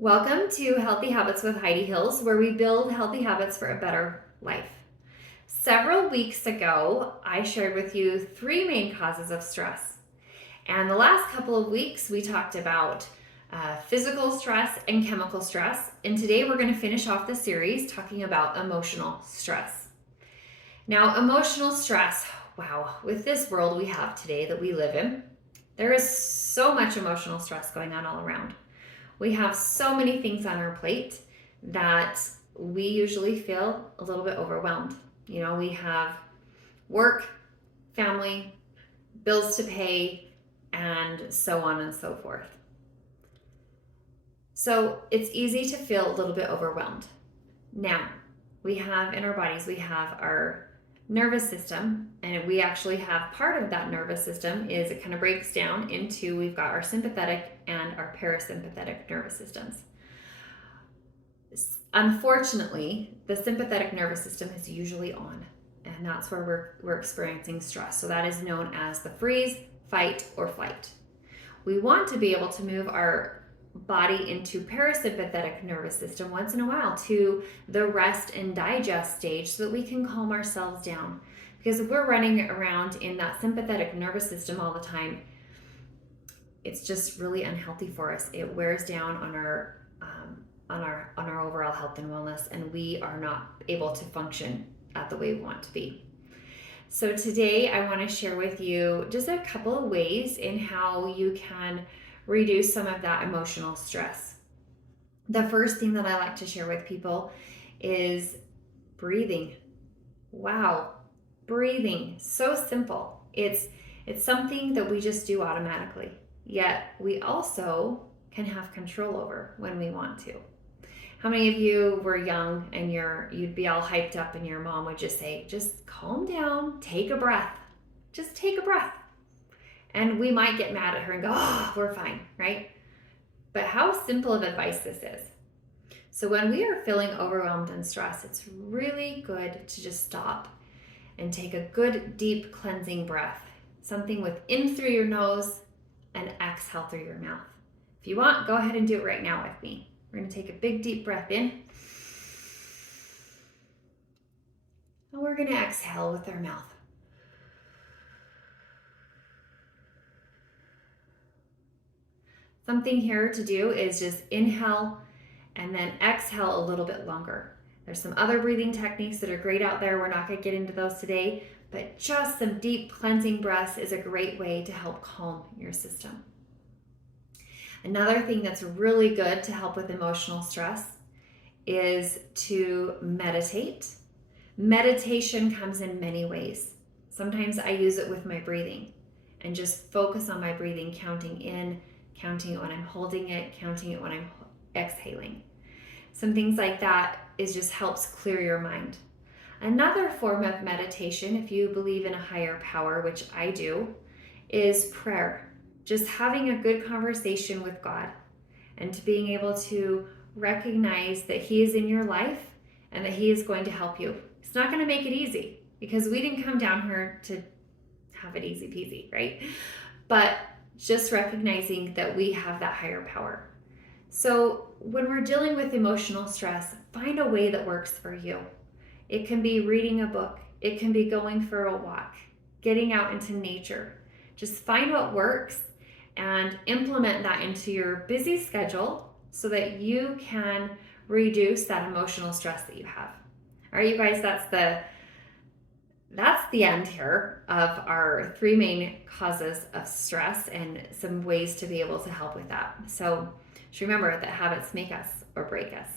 Welcome to Healthy Habits with Heidi Hills, where we build healthy habits for a better life. Several weeks ago, I shared with you three main causes of stress. And the last couple of weeks, we talked about physical stress and chemical stress. And today, we're going to finish off the series talking about emotional stress. Now, emotional stress, wow, with this world we have today that we live in, there is so much emotional stress going on all around. We have so many things on our plate that we usually feel a little bit overwhelmed. You know, we have work, family, bills to pay, and so on and so forth. So it's easy to feel a little bit overwhelmed. Now, we have in our bodies, we have our nervous system, and we actually have part of that nervous system is it kind of breaks down into, we've got our sympathetic and our parasympathetic nervous systems. Unfortunately, the sympathetic nervous system is usually on, and that's where we're experiencing stress. So that is known as the freeze, fight, or flight. We want to be able to move our body into parasympathetic nervous system once in a while to the rest and digest stage so that we can calm ourselves down. Because if we're running around in that sympathetic nervous system all the time, it's just really unhealthy for us. It wears down on our overall health and wellness, and we are not able to function the way we want to be. So today I want to share with you just a couple of ways in how you can reduce some of that emotional stress. The first thing that I like to share with people is breathing. Wow, breathing, so simple. It's something that we just do automatically, yet we also can have control over when we want to. How many of you were young and you'd be all hyped up and your mom would just say, just calm down, take a breath, just take a breath. And we might get mad at her and go, oh, we're fine, right? But how simple of advice this is. So when we are feeling overwhelmed and stressed, it's really good to just stop and take a good, deep cleansing breath. Something with in through your nose and exhale through your mouth. If you want, go ahead and do it right now with me. We're going to take a big, deep breath in. And we're going to exhale with our mouth. Something here to do is just inhale and then exhale a little bit longer. There's some other breathing techniques that are great out there. We're not going to get into those today, but just some deep cleansing breaths is a great way to help calm your system. Another thing that's really good to help with emotional stress is to meditate. Meditation comes in many ways. Sometimes I use it with my breathing and just focus on my breathing, counting in, counting it when I'm holding it, counting it when I'm exhaling. Some things like that just helps clear your mind. Another form of meditation, if you believe in a higher power, which I do, is prayer. Just having a good conversation with God and to being able to recognize that He is in your life and that He is going to help you. It's not going to make it easy because we didn't come down here to have it easy peasy, right? But just recognizing that we have that higher power. So when we're dealing with emotional stress, find a way that works for you. It can be reading a book. It can be going for a walk, getting out into nature. Just find what works and implement that into your busy schedule so that you can reduce that emotional stress that you have. All right, you guys, that's the end here of our three main causes of stress and some ways to be able to help with that. So just remember that habits make us or break us.